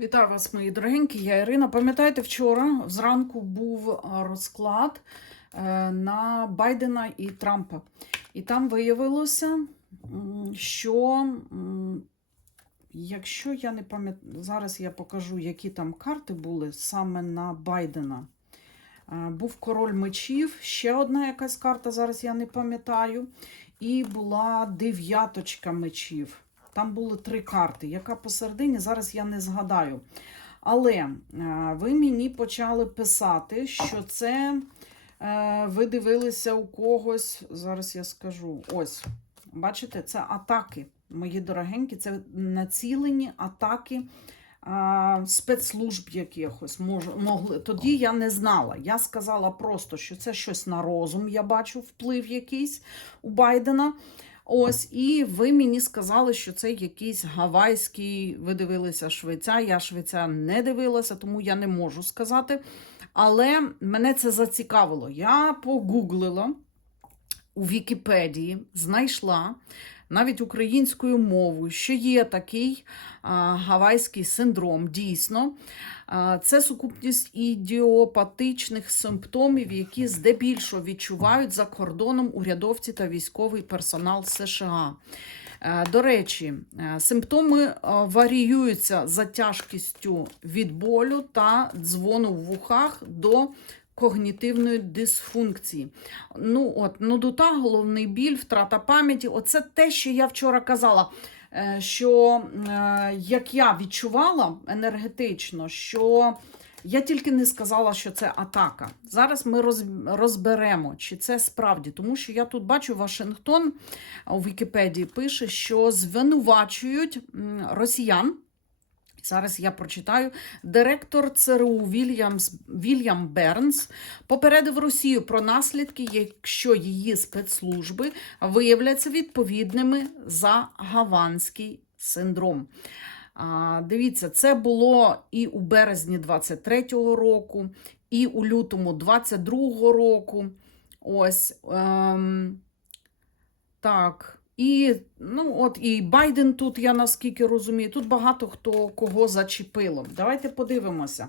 Вітаю вас, мої дорогенькі. Я Ірина. Пам'ятаєте, вчора зранку був розклад е, на Байдена і Трампа. І там виявилося, що якщо я не пам'ятаю, зараз я покажу, які там карти були саме на Байдена. Е, Був король мечів, ще одна якась карта, зараз я не пам'ятаю. І була дев'яточка мечів. Там були три карти. Яка посередині, зараз я не згадаю. Але е, ви мені почали писати, що це е, ви дивилися у когось. Зараз я скажу. Ось, бачите, це атаки, мої дорогенькі, це націлені атаки спецслужб якихось. Могли. Тоді я не знала. Я сказала просто, що це щось на розум. Я бачу вплив якийсь у Байдена. Ось, і ви мені сказали, що це якийсь гавайський, ви дивилися Швеця. Я Швеця не дивилася, тому я не можу сказати. Але мене це зацікавило. Я погуглила у Вікіпедії, знайшла навіть українською мовою, що є такий гавайський синдром. Дійсно, це сукупність ідіопатичних симптомів, які здебільшого відчувають за кордоном урядовці та військовий персонал США. Е, До речі, е, симптоми е, варіюються за тяжкістю від болю та дзвону в вухах до когнітивної дисфункції. Ну, от, нудота, головний біль, втрата пам'яті оце те, що я вчора казала. е, Що е, як я відчувала енергетично, що я тільки не сказала, що це атака. Зараз ми розберемо, чи це справді, тому що я тут бачу Вашингтон у Вікіпедії пише, що звинувачують росіян. Зараз я прочитаю. Директор ЦРУ Вільямс, Вільям Бернс попередив Росію про наслідки, якщо її спецслужби виявляться відповідними за гаванський синдром. А, дивіться, це було і у березні 23-го року, і у лютому 22-го року. Ось. Ем, так. І, ну, от, і Байден тут, я наскільки розумію, тут багато хто кого зачепило. Давайте подивимося.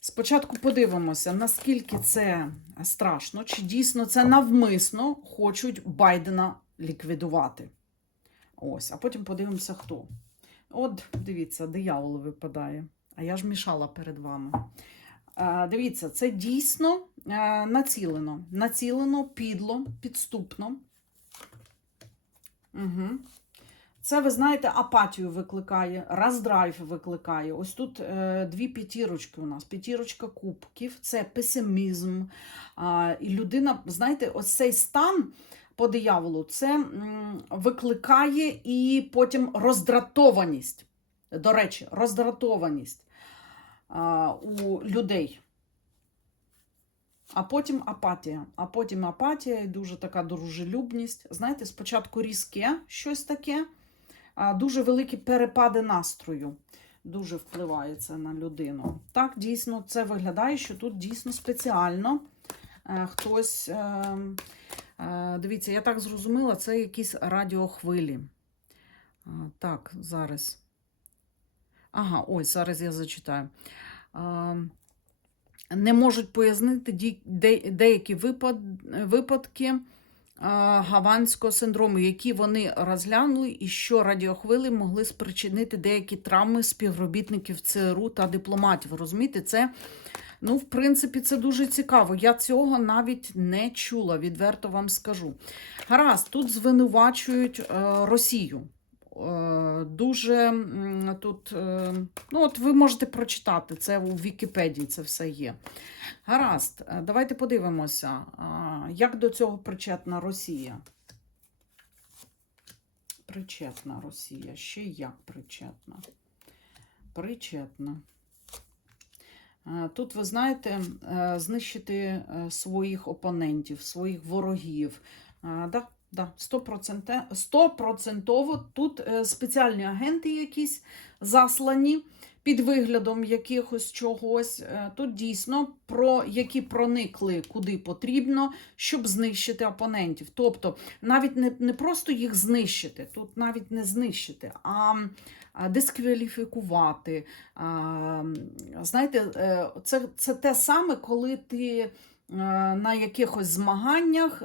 Спочатку подивимося, наскільки це страшно, чи дійсно це навмисно хочуть Байдена ліквідувати. Ось, а потім подивимося, хто. От, дивіться, диявол випадає. А я ж мішала перед вами. Е, дивіться, це дійсно е, націлено. Націлено, підло, підступно. Угу. Це, ви знаєте, апатію викликає, роздрайв викликає. Ось тут е, дві п'ятірочки у нас. П'ятірочка кубків, це песимізм. А, і людина, знаєте, ось цей стан по дияволу це м, викликає і потім роздратованість. До речі, роздратованість а, у людей. А потім апатія. А потім апатія і дуже така дружелюбність. Знаєте, спочатку різке щось таке, а дуже великі перепади настрою. Дуже впливає це на людину. Так, дійсно, це виглядає, що тут дійсно спеціально е, хтось. Е, е, дивіться, я так зрозуміла, це якісь радіохвилі. Так, зараз. Ага, ось, зараз я зачитаю. Не можуть пояснити деякі випад, випадки а, гаванського синдрому, які вони розглянули, і що радіохвили могли спричинити деякі травми співробітників ЦРУ та дипломатів. Розумієте, це, ну, в принципі, це дуже цікаво. Я цього навіть не чула, відверто вам скажу. Гаразд, тут звинувачують е, Росію. Е, Дуже тут, е, ну от ви можете прочитати це у Вікіпедії, це все є. Гаразд, е, давайте подивимося, як до цього причетна Росія. Причетна Росія. Ще як причетна? Причетна. Тут, ви знаєте, знищити своїх опонентів, своїх ворогів. Да, Да, 100%, 100% тут е, спеціальні агенти якісь заслані під виглядом якихось чогось. Е, Тут дійсно про які проникли куди потрібно, щоб знищити опонентів. Тобто навіть не, не просто їх знищити, тут навіть не знищити, а дискваліфікувати. Знаєте, е, це, це те саме, коли ти на якихось змаганнях.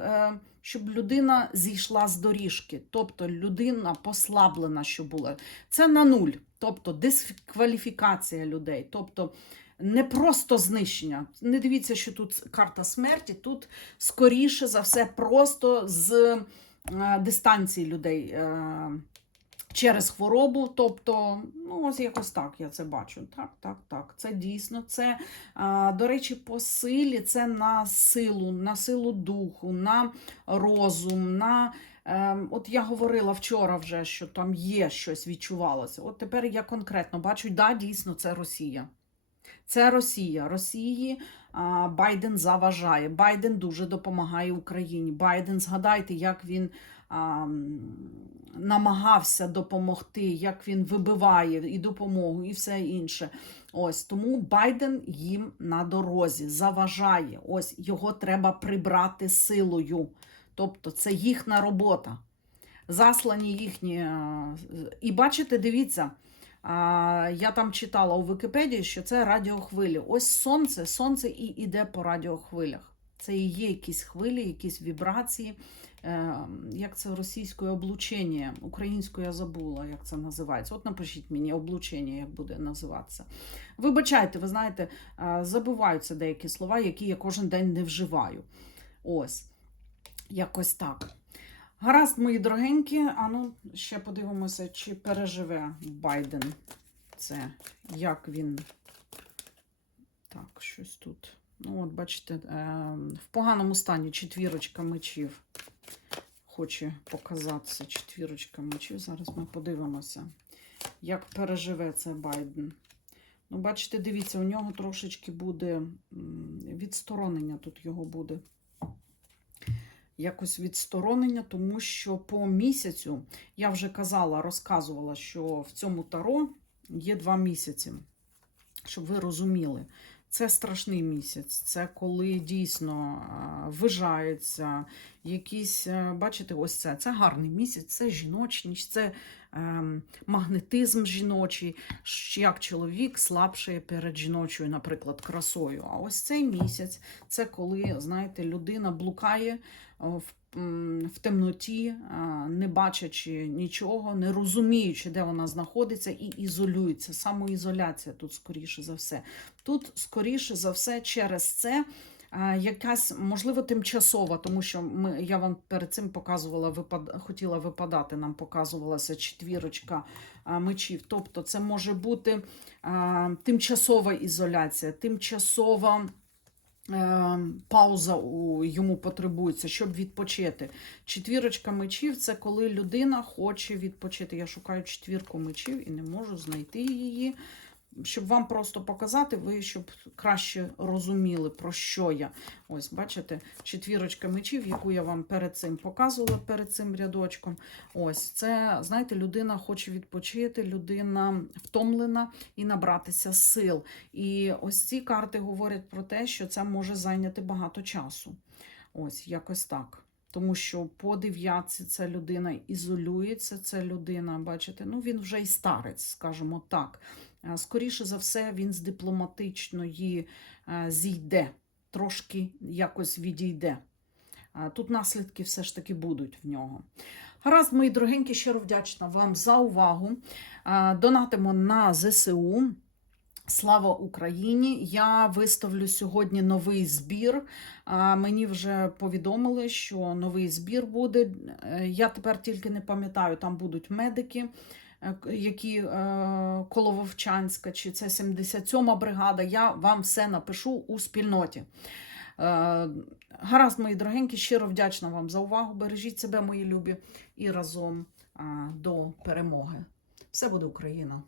Щоб людина зійшла з доріжки, тобто людина послаблена, що була. Це на нуль, тобто дискваліфікація людей, тобто не просто знищення. Не дивіться, що тут карта смерті, тут скоріше за все просто з е, дистанції людей е, через хворобу. Тобто, ну ось якось так я це бачу. Так, так, так. Це дійсно. Це, до речі, по силі, це на силу, на силу духу, на розум, на. Ем, От я говорила вчора вже, що там є щось відчувалося. От тепер я конкретно бачу, да, дійсно, це Росія. Це Росія. Росії Байден заважає. Байден дуже допомагає Україні. Байден, згадайте, як він намагався допомогти, як він вибиває і допомогу, і все інше. Ось тому Байден їм на дорозі заважає. Ось його треба прибрати силою. Тобто це їхня робота. Заслані їхні. І бачите, дивіться. Я там читала у Вікіпедії, що це радіохвилі. Ось сонце, сонце і іде по радіохвилях. Це і є якісь хвилі, якісь вібрації. Е, Як це російською облучення? Українською я забула, як це називається. От напишіть мені облучення, як буде називатися. Вибачайте, ви знаєте, е, забуваються деякі слова, які я кожен день не вживаю. Ось, якось так. Гаразд, мої дорогенькі, а ну ще подивимося, чи переживе Байден це, як він. Так, щось тут. Ну, от, бачите, е, в поганому стані четвірочка мечів. Хоче показатися четвірочка мечів. Зараз ми подивимося, як переживе це Байден. Ну, бачите, дивіться, у нього трошечки буде відсторонення тут його буде якось відсторонення, тому що по місяцю я вже казала, розказувала, що в цьому таро є два місяці, щоб ви розуміли. Це страшний місяць, це коли дійсно вижається якісь, е, бачите, ось це. Це гарний місяць, це жіночність, це ем, магнетизм жіночий, як чоловік слабшає перед жіночою, наприклад, красою. А ось цей місяць це коли, знаєте, людина блукає в, в темноті, не бачачи нічого, не розуміючи, де вона знаходиться, і ізолюється. Самоізоляція тут, скоріше за все. Тут, скоріше за все, через це. Якась можливо тимчасова, тому що ми я вам перед цим показувала, випад, хотіла випадати. Нам показувалася четвірочка а, мечів. Тобто, це може бути а, тимчасова ізоляція, тимчасова. Е, Пауза йому потребується, щоб відпочити. Четвірочка мечів це коли людина хоче відпочити. Я шукаю четвірку мечів і не можу знайти її. Щоб вам просто показати, ви щоб краще розуміли, про що я. Ось, бачите, четвірочка мечів, яку я вам перед цим показувала, перед цим рядочком. Ось, це, знаєте, людина хоче відпочити, людина втомлена і набратися сил. І ось ці карти говорять про те, що це може зайняти багато часу. Ось, якось так. Тому що по дев'ятці ця людина ізолюється, ця людина, бачите, ну він вже й старець, скажімо так. Е, Скоріше за все, він з дипломатичної е, зійде, трошки якось відійде. Е, Тут наслідки все ж таки будуть в нього. Гаразд, мої дорогенькі, щиро вдячна вам за увагу. Донатимо на ЗСУ. Слава Україні! Я виставлю сьогодні новий збір. Мені вже повідомили, що новий збір буде. Е, Я тепер тільки не пам'ятаю, там будуть медики, е, які е, коло Вовчанська, чи це 77-ма бригада. Я вам все напишу у спільноті. Гаразд, мої дорогенькі, щиро вдячна вам за увагу. Бережіть себе, мої любі, і разом до перемоги. Все буде Україна!